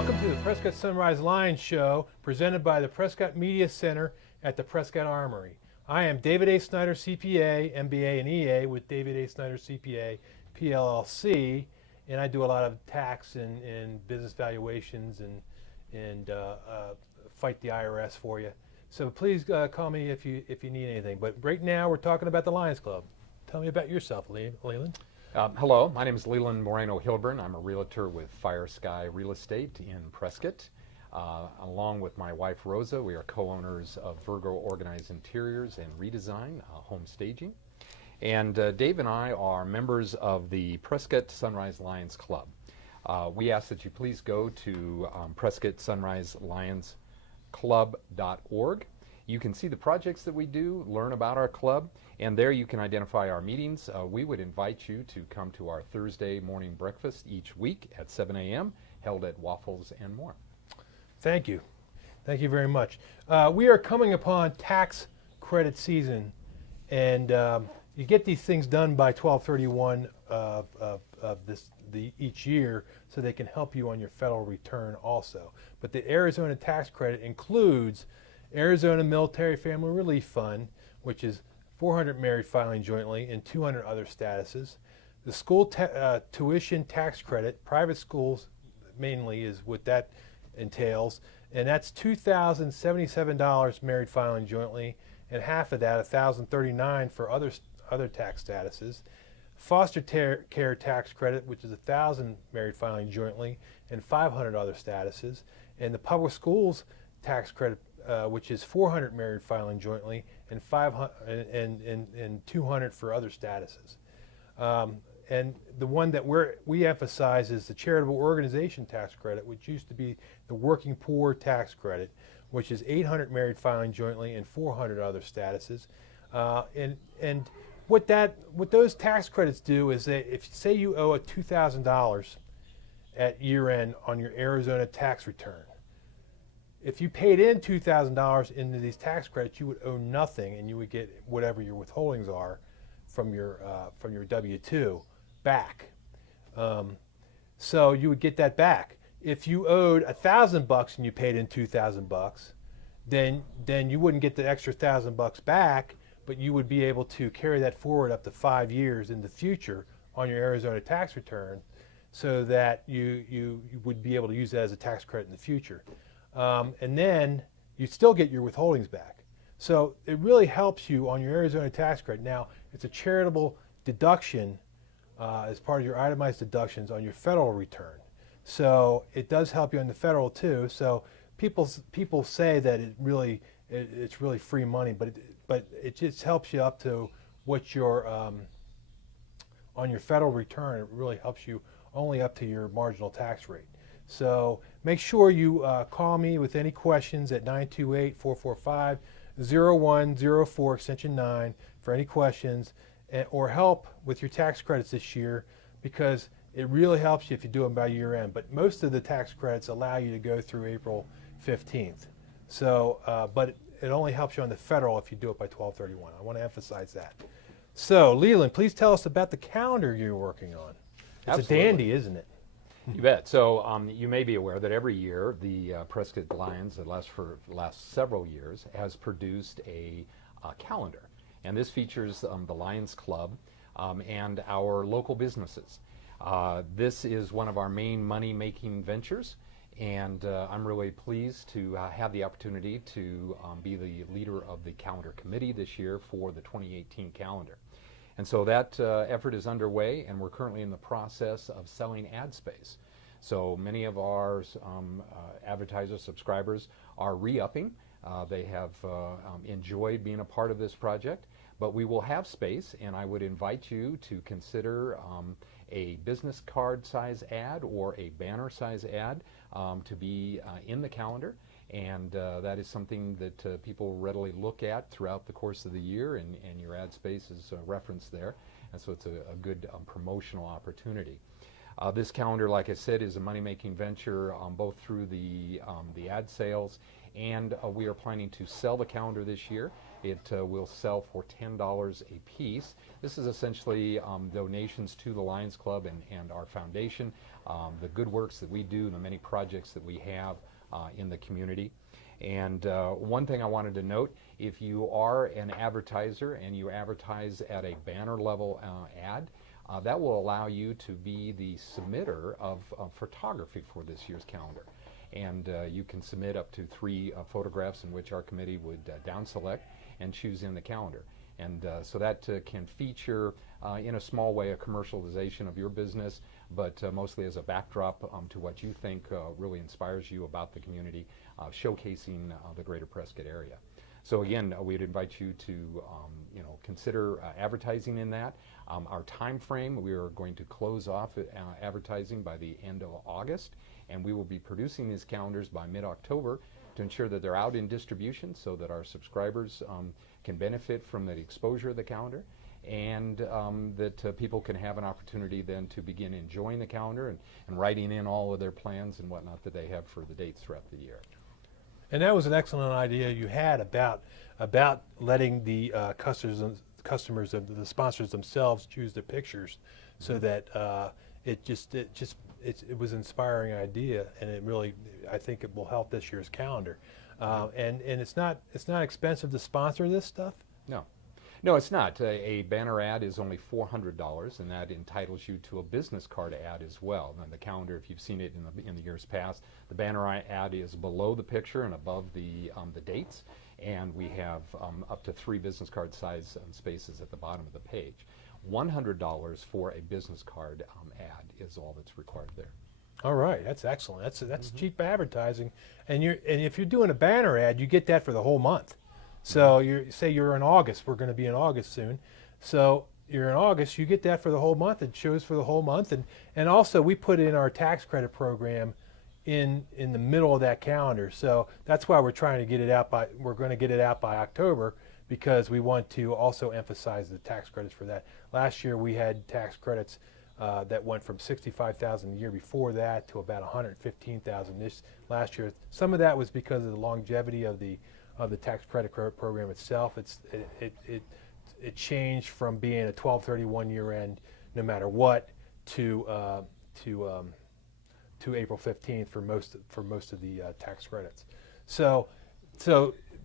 Welcome to the Prescott Sunrise Lions Show, presented by the Prescott Media Center at the Prescott Armory. I am David A. Snyder, CPA, MBA, and EA with David A. Snyder, CPA, PLLC, and I do a lot of tax and business valuations and fight the IRS for you. So please call me if you need anything. But right now we're talking about the Lions Club. Tell me about yourself, Leland. Hello, my name is Leland Moreno-Hilburn. I'm a realtor with Fire Sky Real Estate in Prescott. Along with my wife Rosa, we are co-owners of Virgo Organized Interiors and Redesign, home staging. And Dave and I are members of the Prescott Sunrise Lions Club. We ask that you please go to PrescottSunriseLionsClub.org. You can see the projects that we do, learn about our club, and there you can identify our meetings. We would invite you to come to our Thursday morning breakfast each week at 7 a.m., held at Waffles and More. Thank you. Thank you very much. We are coming upon tax credit season, and you get these things done by 12/31 of each year, so they can help you on your federal return also. But the Arizona tax credit includes Arizona Military Family Relief Fund, which is 400 married filing jointly and 200 other statuses. The school tuition tax credit, private schools mainly is what that entails, and that's $2,077 married filing jointly, and half of that, $1,039 for other tax statuses. Foster care tax credit, which is $1,000 married filing jointly and 500 other statuses, and the public schools tax credit, which is 400 married filing jointly and 500 and 200 for other statuses. And the one that we emphasize is the charitable organization tax credit, which used to be the working poor tax credit, which is 800 married filing jointly and 400 other statuses. And what those tax credits do is that if say you owe $2,000 at year end on your Arizona tax return, if you paid in $2,000 into these tax credits, you would owe nothing, and you would get whatever your withholdings are from your W-2 back. So you would get that back. If you owed $1,000 and you paid in $2,000, then you wouldn't get the extra $1,000 back, but you would be able to carry that forward up to 5 years in the future on your Arizona tax return, so that you would be able to use that as a tax credit in the future. And then you still get your withholdings back. So it really helps you on your Arizona tax credit. Now, it's a charitable deduction as part of your itemized deductions on your federal return. So it does help you on the federal too. So people say that it's really free money, but it just helps you up to what your on your federal return. It really helps you only up to your marginal tax rate. So make sure you call me with any questions at 928-445-0104 extension 9 for any questions or help with your tax credits this year, because it really helps you if you do them by year end. But most of the tax credits allow you to go through April 15th. So, but it only helps you on the federal if you do it by 12/31. I want to emphasize that. So, Leland, please tell us about the calendar you're working on. It's Absolutely. a dandy, isn't it? You bet. So you may be aware that every year the Prescott Lions, that lasts for the last several years, has produced a calendar. And this features the Lions Club and our local businesses. This is one of our main money-making ventures, and I'm really pleased to have the opportunity to be the leader of the calendar committee this year for the 2018 calendar. And so that effort is underway, and we're currently in the process of selling ad space. So many of our advertisers, subscribers are re-upping. They have enjoyed being a part of this project, but we will have space, and I would invite you to consider a business card size ad or a banner size ad to be in the calendar. And that is something that people readily look at throughout the course of the year, and your ad space is referenced there. And so it's a good promotional opportunity. This calendar, like I said, is a money-making venture both through the ad sales, and we are planning to sell the calendar this year. It will sell for $10 a piece. This is essentially donations to the Lions Club and our foundation, the good works that we do, the many projects that we have in the community. And one thing I wanted to note, if you are an advertiser and you advertise at a banner level ad, that will allow you to be the submitter of photography for this year's calendar. And you can submit up to 3 photographs in which our committee would down select and choose in the calendar. And so that can feature in a small way a commercialization of your business, but mostly as a backdrop to what you think really inspires you about the community, showcasing the greater Prescott area. So again, we'd invite you to consider advertising in that. Our time frame, we are going to close off advertising by the end of August, and we will be producing these calendars by mid-October to ensure that they're out in distribution so that our subscribers can benefit from the exposure of the calendar, and that people can have an opportunity then to begin enjoying the calendar and writing in all of their plans and whatnot that they have for the dates throughout the year. And that was an excellent idea you had about letting the customers of the sponsors themselves choose their pictures, so that it was an inspiring idea, and it really, I think it will help this year's calendar. And it's not expensive to sponsor this stuff. No, it's not. A banner ad is only $400, and that entitles you to a business card ad as well. And the calendar, if you've seen it in the years past, the banner ad is below the picture and above the dates, and we have up to 3 business card size spaces at the bottom of the page. $100 for a business card ad is all that's required there. All right, that's excellent. That's cheap advertising, and if you're doing a banner ad, you get that for the whole month. So say you're in August. We're going to be in August soon. So you're in August, you get that for the whole month. It shows for the whole month, and also we put in our tax credit program in the middle of that calendar. So that's why we're trying to get it out we're going to get it out by October, because we want to also emphasize the tax credits for that. Last year we had tax credits that went from $65,000 the year before that to about $115,000 this last year. Some of that was because of the longevity of the tax credit program itself. It changed from being a 12/31 year end, no matter what, to April 15th for most of the tax credits. So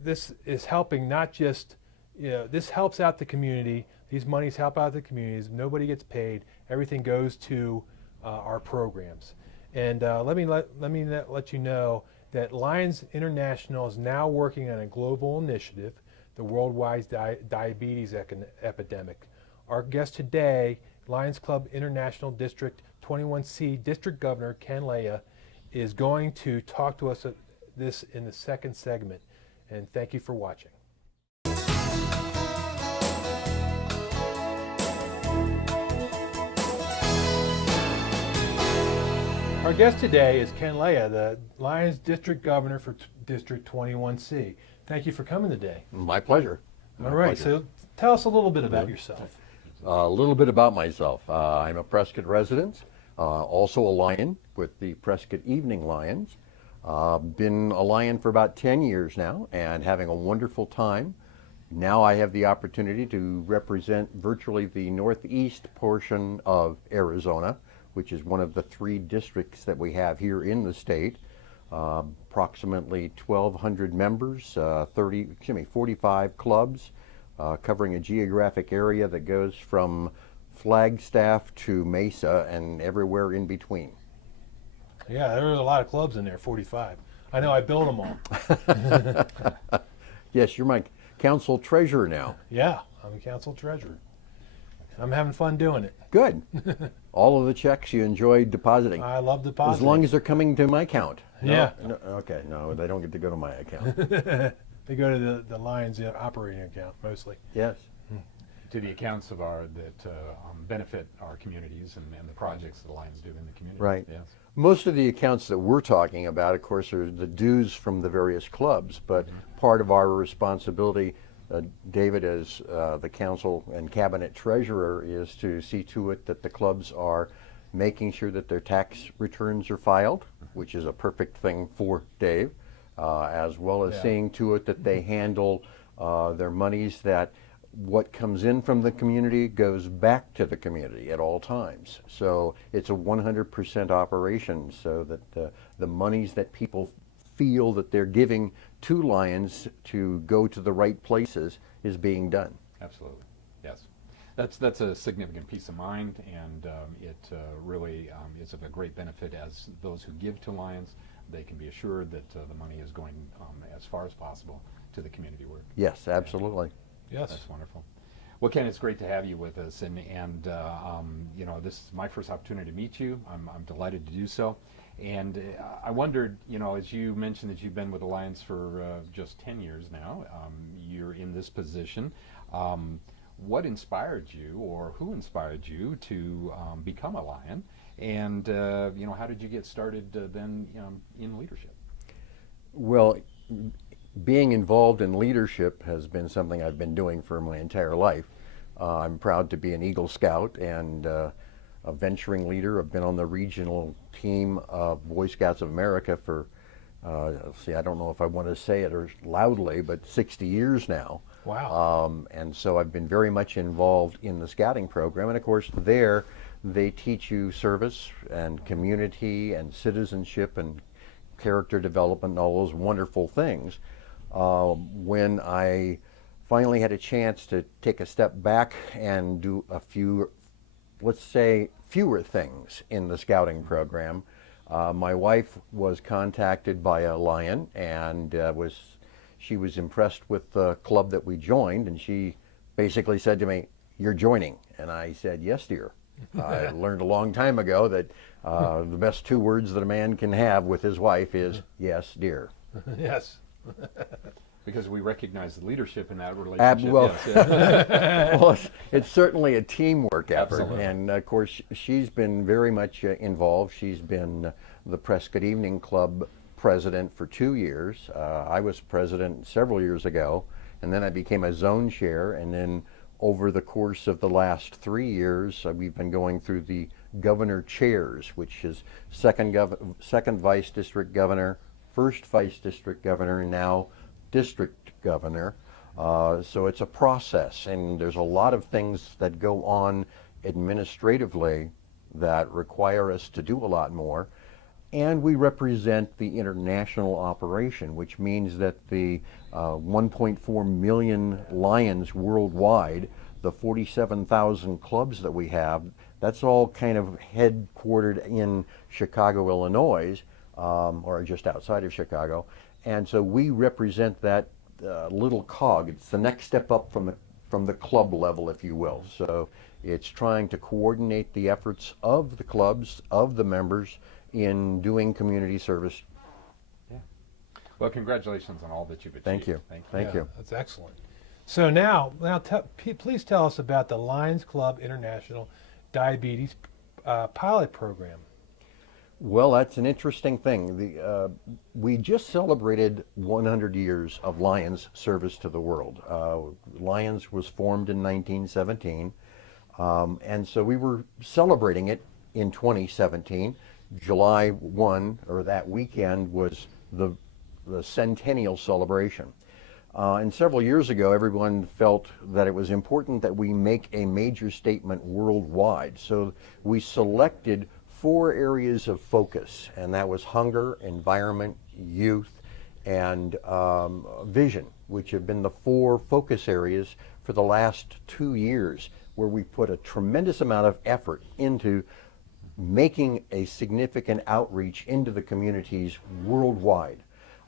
this is helping, not just, this helps out the community. These monies help out the communities. Nobody gets paid. Everything goes to our programs. And let me let you know that Lions International is now working on a global initiative, the worldwide diabetes epidemic. Our guest today, Lions Club International District 21C District Governor Ken Leja, is going to talk to us this in the second segment. And thank you for watching. Our guest today is Ken Leja, the Lions District Governor for District 21C. Thank you for coming today. My pleasure. All right, so tell us a little bit about yourself. A little bit about myself. I'm a Prescott resident, also a Lion with the Prescott Evening Lions. Been a Lion for about 10 years now and having a wonderful time. Now I have the opportunity to represent virtually the northeast portion of Arizona, which is one of the 3 districts that we have here in the state. Approximately 1,200 members, 45 clubs, covering a geographic area that goes from Flagstaff to Mesa and everywhere in between. Yeah, there are a lot of clubs in there, 45. I know, I built them all. Yes, you're my council treasurer now. Yeah, I'm a council treasurer. I'm having fun doing it. Good. All of the checks you enjoy depositing. I love depositing. As long as they're coming to my account. No, Yeah. No, okay, no, they don't get to go to my account. They go to the Lions operating account mostly. Yes. To the accounts of that benefit our communities and the projects that the Lions do in the community. Right. Yes. Most of the accounts that we're talking about, of course, are the dues from the various clubs, but part of our responsibility, David, as the council and cabinet treasurer, is to see to it that the clubs are making sure that their tax returns are filed, which is a perfect thing for Dave, as well as seeing to it that they handle They're monies that what comes in from the community goes back to the community at all times. So it's a 100% operation, so that the monies that people feel that they're giving to Lions to go to the right places is being done. Absolutely, yes. That's a significant peace of mind, and it really is of a great benefit as those who give to Lions. They can be assured that the money is going as far as possible to the community work. Yes, absolutely. Yes. That's wonderful. Well, Ken, it's great to have you with us, and you know, this is my first opportunity to meet you. I'm delighted to do so, and I wondered, you know, as you mentioned that you've been with Alliance for just 10 years now, you're in this position. What inspired you, or who inspired you to become a Lion, and you know, how did you get started then in leadership? Well, being involved in leadership has been something I've been doing for my entire life. I'm proud to be an Eagle Scout and a venturing leader. I've been on the regional team of Boy Scouts of America for, I don't know if I want to say it or loudly, but 60 years now. Wow. And so I've been very much involved in the scouting program. And of course, there they teach you service and community and citizenship and character development and all those wonderful things. When I finally had a chance to take a step back and do a few, let's say, fewer things in the scouting program, my wife was contacted by a Lion, and she was impressed with the club that we joined, and she basically said to me, "You're joining." And I said, "Yes, dear." I learned a long time ago that the best two words that a man can have with his wife is, "Yes, dear." Yes. Because we recognize the leadership in that relationship. Well, yes, yeah. well, it's certainly a teamwork effort. Absolutely. And of course, she's been very much involved. She's been the Prescott Evening Club president for 2 years. I was president several years ago, and then I became a zone chair. And then over the course of the last 3 years, we've been going through the governor chairs, which is second vice district governor, first vice district governor, and now district governor. So it's a process, and there's a lot of things that go on administratively that require us to do a lot more. And we represent the international operation, which means that the 1.4 million Lions worldwide, the 47,000 clubs that we have, that's all kind of headquartered in Chicago, Illinois, or just outside of Chicago. And so we represent that little cog. It's the next step up from the club level, if you will. So it's trying to coordinate the efforts of the clubs, of the members, in doing community service. Yeah. Well, congratulations on all that you've achieved. Thank you. Thank you. That's excellent. So now please tell us about the Lions Club International Diabetes Pilot Program. Well, that's an interesting thing. We just celebrated 100 years of Lions service to the world. Lions was formed in 1917, and so we were celebrating it in 2017. July 1, or that weekend, was the centennial celebration. And several years ago, everyone felt that it was important that we make a major statement worldwide. So we selected 4 areas of focus, and that was hunger, environment, youth, and vision, which have been the 4 focus areas for the last 2 years, where we put a tremendous amount of effort into making a significant outreach into the communities worldwide.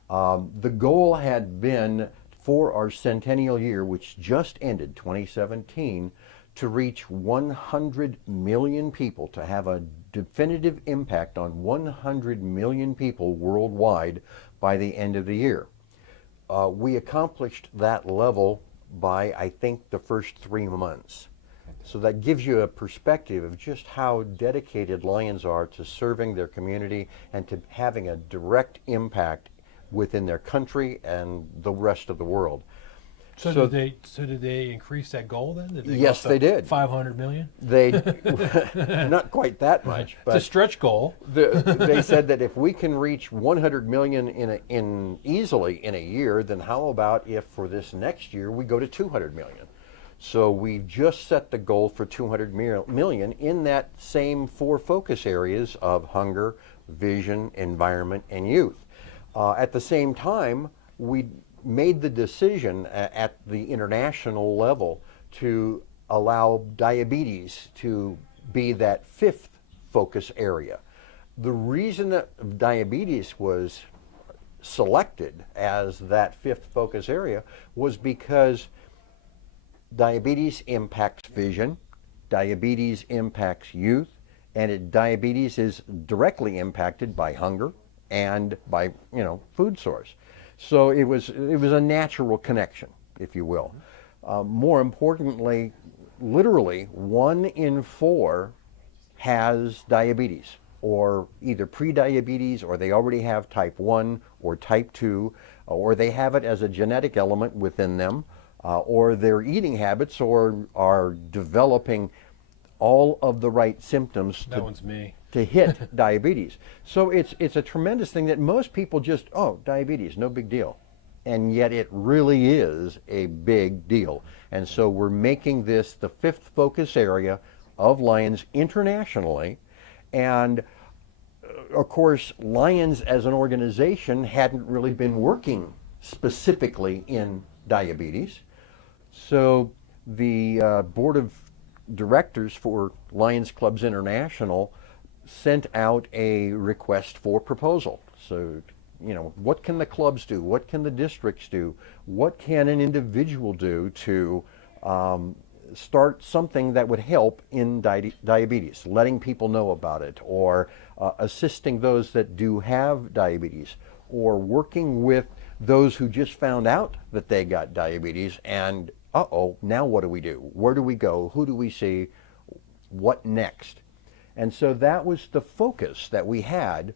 The goal had been for our centennial year, which just ended, 2017, to reach 100 million people, to have a definitive impact on 100 million people worldwide by the end of the year. We accomplished that level by, I think, the first 3 months. So that gives you a perspective of just how dedicated Lions are to serving their community and to having a direct impact within their country and the rest of the world. So did they increase that goal then? Did they Yes, go up they to did. 500 million? They not quite that much, It's a but stretch goal. they said that if we can reach 100 million easily in a year, then how about if for this next year we go to 200 million? So we just set the goal for 200 million in that same 4 focus areas of hunger, vision, environment, and youth. At the same time, we made the decision at the international level to allow diabetes to be that 5th focus area. The reason that diabetes was selected as that 5th focus area was because diabetes impacts vision, diabetes impacts youth, and diabetes is directly impacted by hunger and by food source. So it was a natural connection, if you will. More importantly, literally 1 in 4 has diabetes, or either pre-diabetes, or they already have type 1 or type 2, or they have it as a genetic element within them, or their eating habits or are developing all of the right symptoms That one's me. to hit diabetes. So it's a tremendous thing that most people just, diabetes, no big deal. And yet it really is a big deal. And so we're making this the 5th focus area of Lions internationally. And of course, Lions as an organization hadn't really been working specifically in diabetes. So the board of directors for Lions Clubs International sent out a request for proposal. So, what can the clubs do? What can the districts do? What can an individual do to start something that would help in diabetes, letting people know about it, or assisting those that do have diabetes, or working with those who just found out that they got diabetes and, now what do we do? Where do we go? Who do we see? What next? And so that was the focus that we had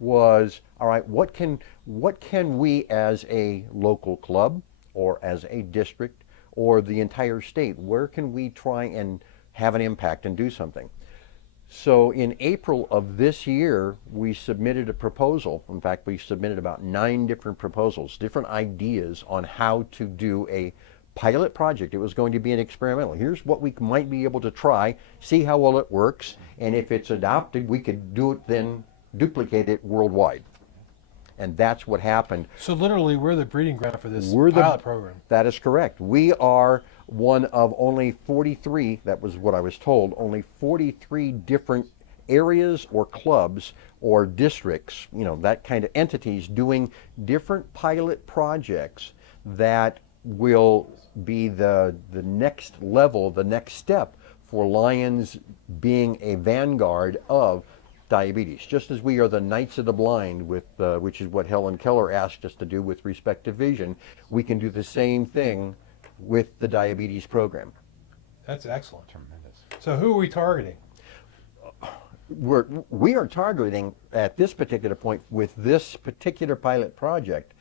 was, all right, what can we as a local club or as a district or the entire state, where can we try and have an impact and do something? So in April of this year, we submitted a proposal. In fact, we submitted about 9 different proposals, different ideas on how to do a pilot project. It was going to be an experimental. Here's what we might be able to try, see how well it works, and if it's adopted, we could do it then, duplicate it worldwide. And that's what happened. So literally, we're the breeding ground for this pilot program. That is correct. We are one of only 43, that was what I was told, only 43 different areas or clubs or districts, that kind of entities doing different pilot projects that will be the next level, the next step for Lions being a vanguard of diabetes. Just as we are the Knights of the Blind, with which is what Helen Keller asked us to do with respect to vision, we can do the same thing with the diabetes program. That's excellent. Tremendous. So who are we targeting? We are targeting at this particular point with this particular pilot project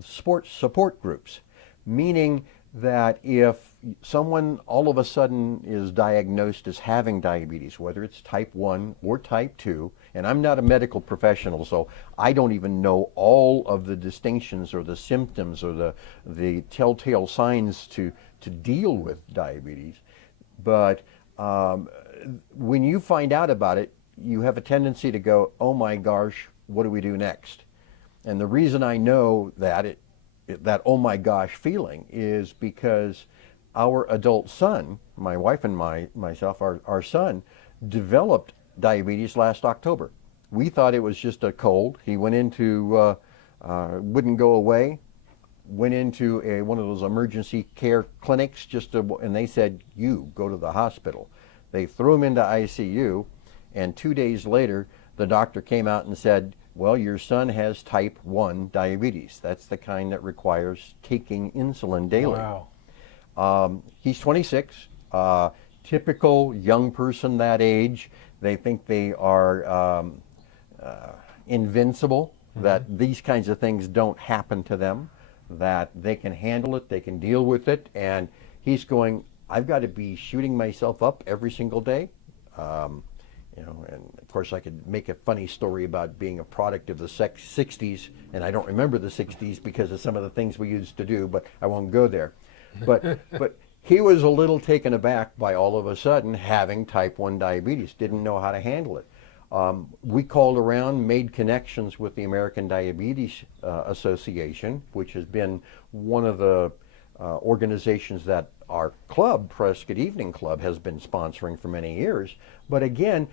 sports support groups, meaning that if someone all of a sudden is diagnosed as having diabetes, whether it's type 1 or type 2, and I'm not a medical professional, so I don't even know all of the distinctions or the symptoms or the telltale signs to deal with diabetes, but when you find out about it, you have a tendency to go, oh my gosh, what do we do next? And the reason I know that that oh my gosh feeling is because our adult son, my wife and myself, our son, developed diabetes last October. We thought it was just a cold. He went into, wouldn't go away, went into one of those emergency care clinics and they said, you go to the hospital. They threw him into ICU, and 2 days later, the doctor came out and said, well, your son has type 1 diabetes. That's the kind that requires taking insulin daily. Wow. He's 26, typical young person that age. They think they are invincible, that these kinds of things don't happen to them, that they can handle it, they can deal with it, and he's going, I've got to be shooting myself up every single day. And of course I could make a funny story about being a product of the 60s, and I don't remember the 60s because of some of the things we used to do, but I won't go there. But he was a little taken aback by all of a sudden having type 1 diabetes, didn't know how to handle it. We called around, made connections with the American Diabetes Association, which has been one of the organizations that our club, Prescott Evening Club, has been sponsoring for many years. But again,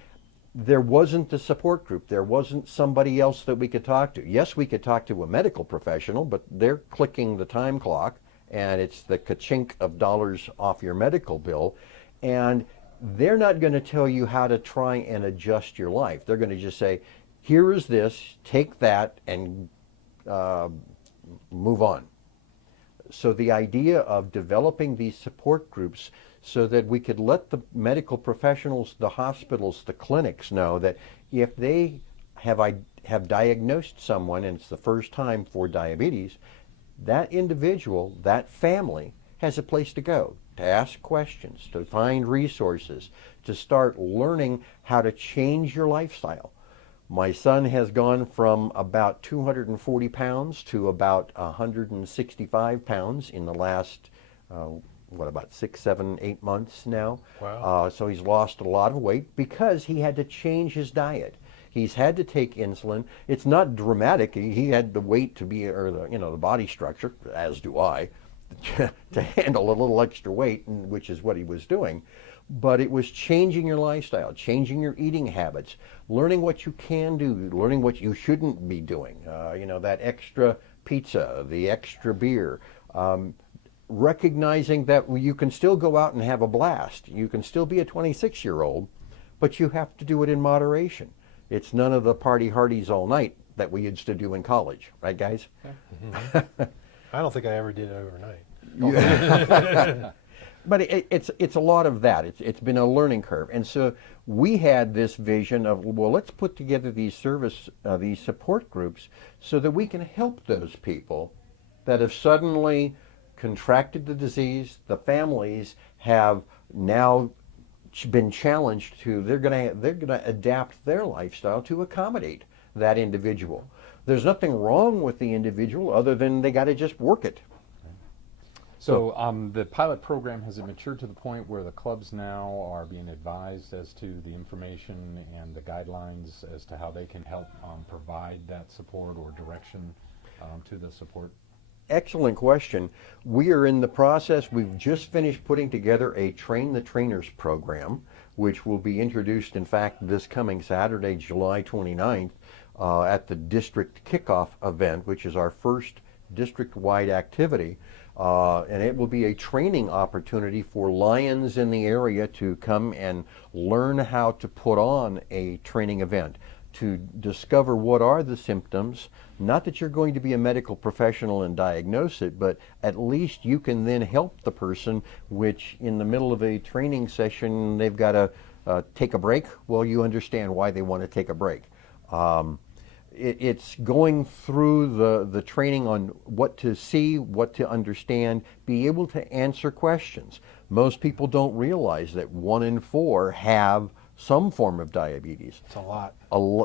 there wasn't a support group. There wasn't somebody else that we could talk to. Yes, we could talk to a medical professional, but they're clicking the time clock, and it's the ka-chink of dollars off your medical bill. And they're not going to tell you how to try and adjust your life. They're going to just say, here is this, take that, and move on. So the idea of developing these support groups so that we could let the medical professionals, the hospitals, the clinics know that if they have diagnosed someone and it's the first time for diabetes, that individual, that family, has a place to go, to ask questions, to find resources, to start learning how to change your lifestyle. My son has gone from about 240 pounds to about 165 pounds in the last, about 6, 7, 8 months now. Wow. So he's lost a lot of weight because he had to change his diet. He's had to take insulin. It's not dramatic. He had the weight to be, or the body structure, as do I, to handle a little extra weight, which is what he was doing. But it was changing your lifestyle, changing your eating habits, learning what you can do, learning what you shouldn't be doing. That extra pizza, the extra beer, recognizing that you can still go out and have a blast. You can still be a 26-year-old, but you have to do it in moderation. It's none of the party hardies all night that we used to do in college, right, guys? Mm-hmm. I don't think I ever did it overnight. But it's a lot of that. It's been a learning curve. And so we had this vision of, well, let's put together these these support groups so that we can help those people that have suddenly contracted the disease. The families have now been challenged to, they're gonna adapt their lifestyle to accommodate that individual. There's nothing wrong with the individual other than they got to just work it. So the pilot program, has it matured to the point where the clubs now are being advised as to the information and the guidelines as to how they can help provide that support or direction to the support? Excellent question. We are in the process. We've just finished putting together a Train the Trainers program, which will be introduced, in fact, this coming Saturday, July 29th, at the district kickoff event, which is our first district-wide activity. And it will be a training opportunity for Lions in the area to come and learn how to put on a training event, to discover what are the symptoms. Not that you're going to be a medical professional and diagnose it, but at least you can then help the person, which in the middle of a training session, they've got to take a break. Well, you understand why they want to take a break. It's going through the training on what to see, what to understand, be able to answer questions. Most people don't realize that 1 in 4 have some form of diabetes. It's a lot.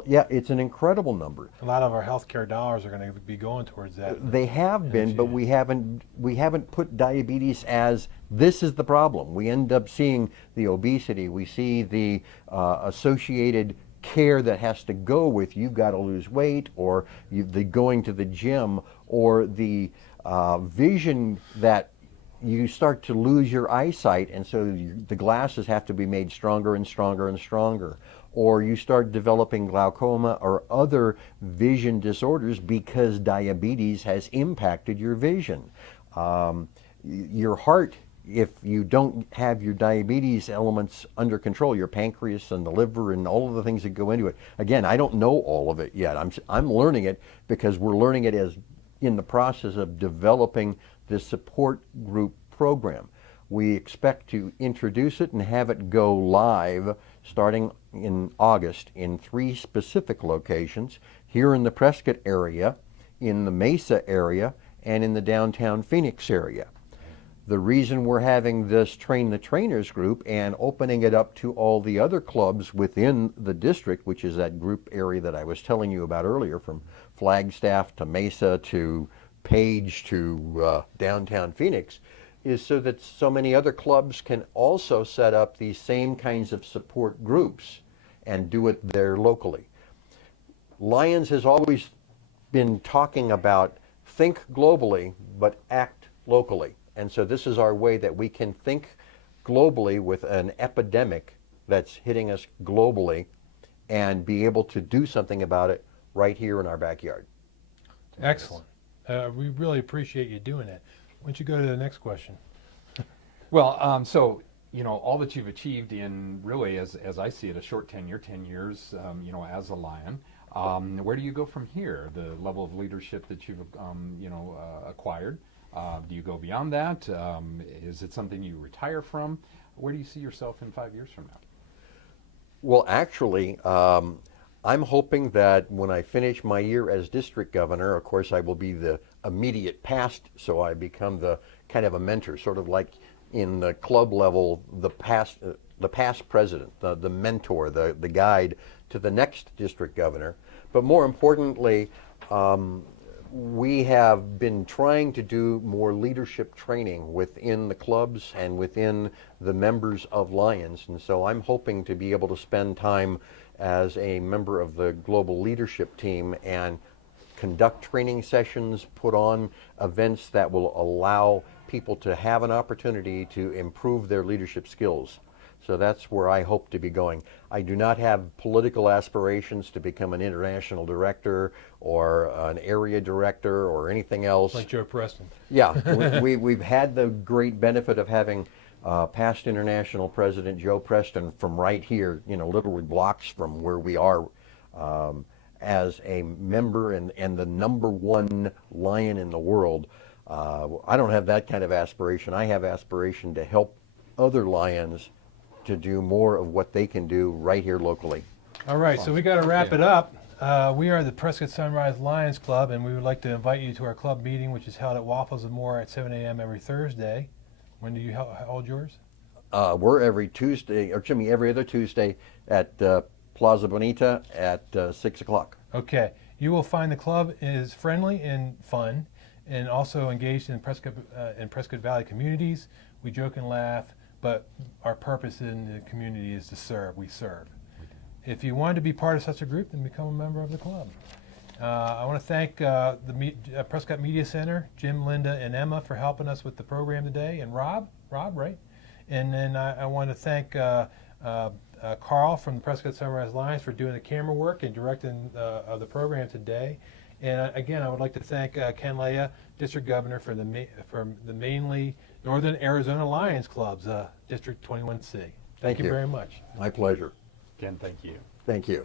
Yeah, it's an incredible number. A lot of our healthcare dollars are going to be going towards that. They have been, but we haven't put diabetes as this is the problem. We end up seeing the obesity. We see the associated care that has to go with you've got to lose weight, or the going to the gym, or the vision that you start to lose your eyesight, and so the glasses have to be made stronger and stronger and stronger, or you start developing glaucoma or other vision disorders because diabetes has impacted your vision. Your heart, if you don't have your diabetes elements under control, your pancreas and the liver and all of the things that go into it. Again, I don't know all of it yet. I'm learning it because we're learning it as in the process of developing this support group program. We expect to introduce it and have it go live starting in August in 3 specific locations here in the Prescott area, in the Mesa area, and in the downtown Phoenix area. The reason we're having this Train the Trainers group and opening it up to all the other clubs within the district, which is that group area that I was telling you about earlier, from Flagstaff to Mesa to Page to downtown Phoenix, is so that so many other clubs can also set up these same kinds of support groups and do it there locally. Lions has always been talking about think globally but act locally. And so this is our way that we can think globally with an epidemic that's hitting us globally and be able to do something about it right here in our backyard. Excellent. We really appreciate you doing that. Why don't you go to the next question? Well, so, you know, all that you've achieved in really, as I see it, a short tenure, 10 years, you know, as a Lion, where do you go from here? The level of leadership that you've, you know, acquired, do you go beyond that? Is it something you retire from? Where do you see yourself in 5 years from now? Well, actually, I'm hoping that when I finish my year as district governor, of course, I will be the immediate past, so I become the kind of a mentor, sort of like in the club level, the past president, the mentor, the guide to the next district governor. But more importantly, we have been trying to do more leadership training within the clubs and within the members of Lions. And so I'm hoping to be able to spend time as a member of the global leadership team and conduct training sessions, put on events that will allow people to have an opportunity to improve their leadership skills. So that's where I hope to be going. I do not have political aspirations to become an international director or an area director or anything else. Like Joe Preston. Yeah, we've had the great benefit of having past international president Joe Preston from right here, you know, literally blocks from where we are, as a member and the #1 Lion in the world. I don't have that kind of aspiration. I have aspiration to help other Lions to do more of what they can do right here locally. All right, so we got to wrap it up. We are the Prescott Sunrise Lions Club, and we would like to invite you to our club meeting, which is held at Waffles and More at 7 a.m. every Thursday. When do you hold yours? We're every Tuesday, or excuse me, every other Tuesday at Plaza Bonita at 6 o'clock. Okay. You will find the club is friendly and fun, and also engaged in Prescott Valley communities. We joke and laugh, but our purpose in the community is to serve. We serve. If you want to be part of such a group, then become a member of the club. I want to thank the Prescott Media Center, Jim, Linda, and Emma for helping us with the program today, and Rob, right? And then I want to thank Carl from the Prescott Sunrise Lions for doing the camera work and directing the program today. And again, I would like to thank Ken Leja, District Governor for the mainly Northern Arizona Lions Clubs, District 21C. Thank you very much. My pleasure. Ken, thank you. Thank you.